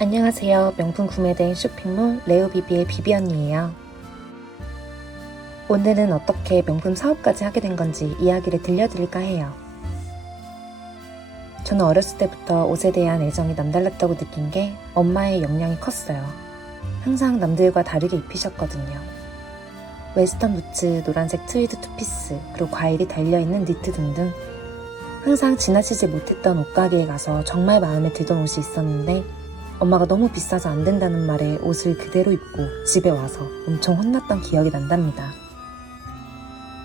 안녕하세요. 명품 구매된 쇼핑몰 레오비비의 비비 언니예요. 오늘은 어떻게 명품 사업까지 하게 된 건지 이야기를 들려드릴까 해요. 저는 어렸을 때부터 옷에 대한 애정이 남달랐다고 느낀 게 엄마의 역량이 컸어요. 항상 남들과 다르게 입히셨거든요. 웨스턴 부츠, 노란색 트위드 투피스, 그리고 과일이 달려있는 니트 등등 항상 지나치지 못했던 옷가게에 가서 정말 마음에 들던 옷이 있었는데 엄마가 너무 비싸서 안 된다는 말에 옷을 그대로 입고 집에 와서 엄청 혼났던 기억이 난답니다.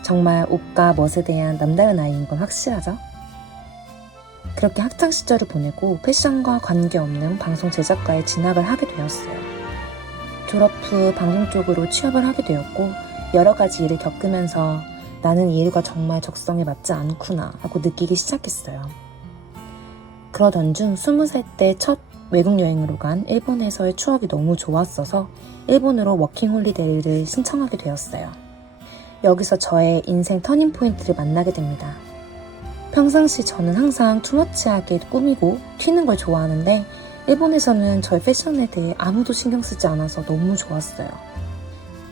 정말 옷과 멋에 대한 남다른 아이인 건 확실하죠? 그렇게 학창 시절을 보내고 패션과 관계없는 방송 제작과에 진학을 하게 되었어요. 졸업 후 방송 쪽으로 취업을 하게 되었고 여러 가지 일을 겪으면서 나는 이 일과 정말 적성에 맞지 않구나 하고 느끼기 시작했어요. 그러던 중 20살 때 첫 외국 여행으로 간 일본에서의 추억이 너무 좋았어서 일본으로 워킹 홀리데이를 신청하게 되었어요. 여기서 저의 인생 터닝포인트를 만나게 됩니다. 평상시 저는 항상 투머치하게 꾸미고 튀는 걸 좋아하는데 일본에서는 저의 패션에 대해 아무도 신경 쓰지 않아서 너무 좋았어요.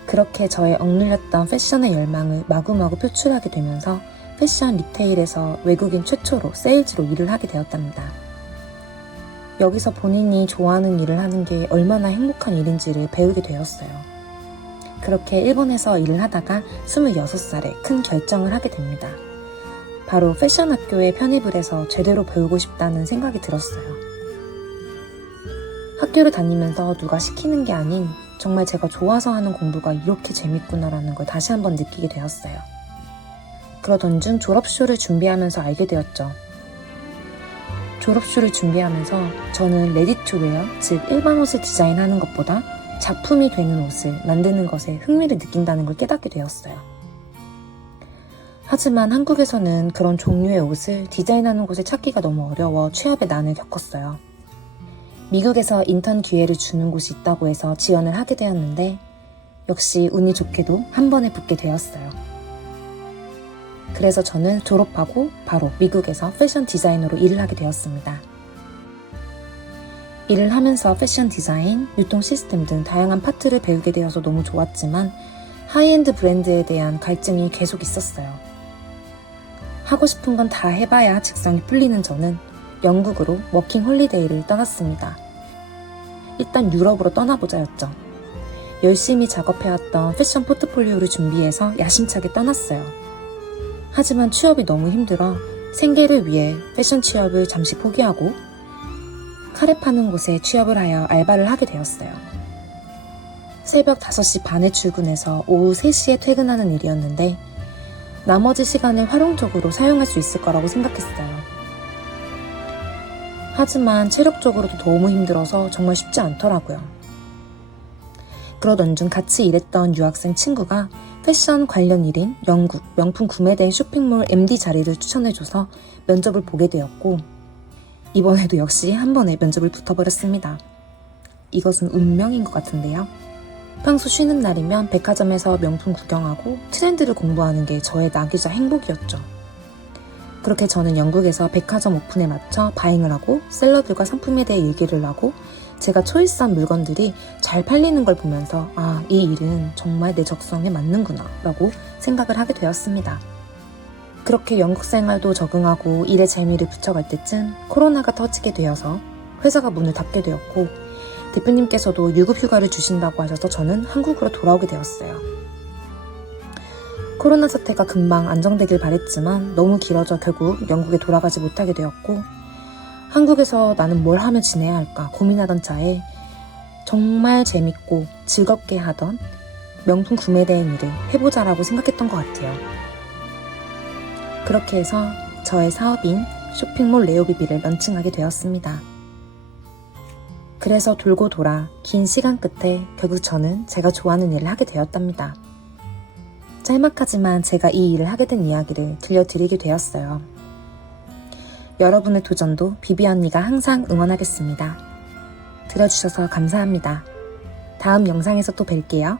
그렇게 저의 억눌렸던 패션의 열망을 마구마구 표출하게 되면서 패션 리테일에서 외국인 최초로 세일즈로 일을 하게 되었답니다. 여기서 본인이 좋아하는 일을 하는 게 얼마나 행복한 일인지를 배우게 되었어요. 그렇게 일본에서 일을 하다가 26살에 큰 결정을 하게 됩니다. 바로 패션 학교에 편입을 해서 제대로 배우고 싶다는 생각이 들었어요. 학교를 다니면서 누가 시키는 게 아닌 정말 제가 좋아서 하는 공부가 이렇게 재밌구나라는 걸 다시 한번 느끼게 되었어요. 그러던 중 졸업쇼를 준비하면서 알게 되었죠. 졸업쇼를 준비하면서 저는 레디 투 웨어, 즉 일반 옷을 디자인하는 것보다 작품이 되는 옷을 만드는 것에 흥미를 느낀다는 걸 깨닫게 되었어요. 하지만 한국에서는 그런 종류의 옷을 디자인하는 곳을 찾기가 너무 어려워 취업의 난을 겪었어요. 미국에서 인턴 기회를 주는 곳이 있다고 해서 지원을 하게 되었는데 역시 운이 좋게도 한 번에 붙게 되었어요. 그래서 저는 졸업하고 바로 미국에서 패션 디자이너로 일을 하게 되었습니다. 일을 하면서 패션 디자인, 유통 시스템 등 다양한 파트를 배우게 되어서 너무 좋았지만 하이엔드 브랜드에 대한 갈증이 계속 있었어요. 하고 싶은 건 다 해봐야 직성이 풀리는 저는 영국으로 워킹 홀리데이를 떠났습니다. 일단 유럽으로 떠나보자였죠. 열심히 작업해왔던 패션 포트폴리오를 준비해서 야심차게 떠났어요. 하지만 취업이 너무 힘들어 생계를 위해 패션 취업을 잠시 포기하고 카레 파는 곳에 취업을 하여 알바를 하게 되었어요. 새벽 5시 반에 출근해서 오후 3시에 퇴근하는 일이었는데 나머지 시간을 활용적으로 사용할 수 있을 거라고 생각했어요. 하지만 체력적으로도 너무 힘들어서 정말 쉽지 않더라고요. 그러던 중 같이 일했던 유학생 친구가 패션 관련 일인 영국 명품 구매된 쇼핑몰 MD 자리를 추천해줘서 면접을 보게 되었고 이번에도 역시 한 번에 면접을 붙어버렸습니다. 이것은 운명인 것 같은데요. 평소 쉬는 날이면 백화점에서 명품 구경하고 트렌드를 공부하는 게 저의 낙이자 행복이었죠. 그렇게 저는 영국에서 백화점 오픈에 맞춰 바잉을 하고 셀러들과 상품에 대해 얘기를 하고 제가 초이스한 물건들이 잘 팔리는 걸 보면서 이 일은 정말 내 적성에 맞는구나 라고 생각을 하게 되었습니다. 그렇게 영국 생활도 적응하고 일의 재미를 붙여갈 때쯤 코로나가 터지게 되어서 회사가 문을 닫게 되었고 대표님께서도 유급휴가를 주신다고 하셔서 저는 한국으로 돌아오게 되었어요. 코로나 사태가 금방 안정되길 바랬지만 너무 길어져 결국 영국에 돌아가지 못하게 되었고 한국에서 나는 뭘 하며 지내야 할까 고민하던 차에 정말 재밌고 즐겁게 하던 명품 구매 대행 일을 해보자라고 생각했던 것 같아요. 그렇게 해서 저의 사업인 쇼핑몰 레오비비를 런칭하게 되었습니다. 그래서 돌고 돌아 긴 시간 끝에 결국 저는 제가 좋아하는 일을 하게 되었답니다. 짤막하지만 제가 이 일을 하게 된 이야기를 들려드리게 되었어요. 여러분의 도전도 비비 언니가 항상 응원하겠습니다. 들어주셔서 감사합니다. 다음 영상에서 또 뵐게요.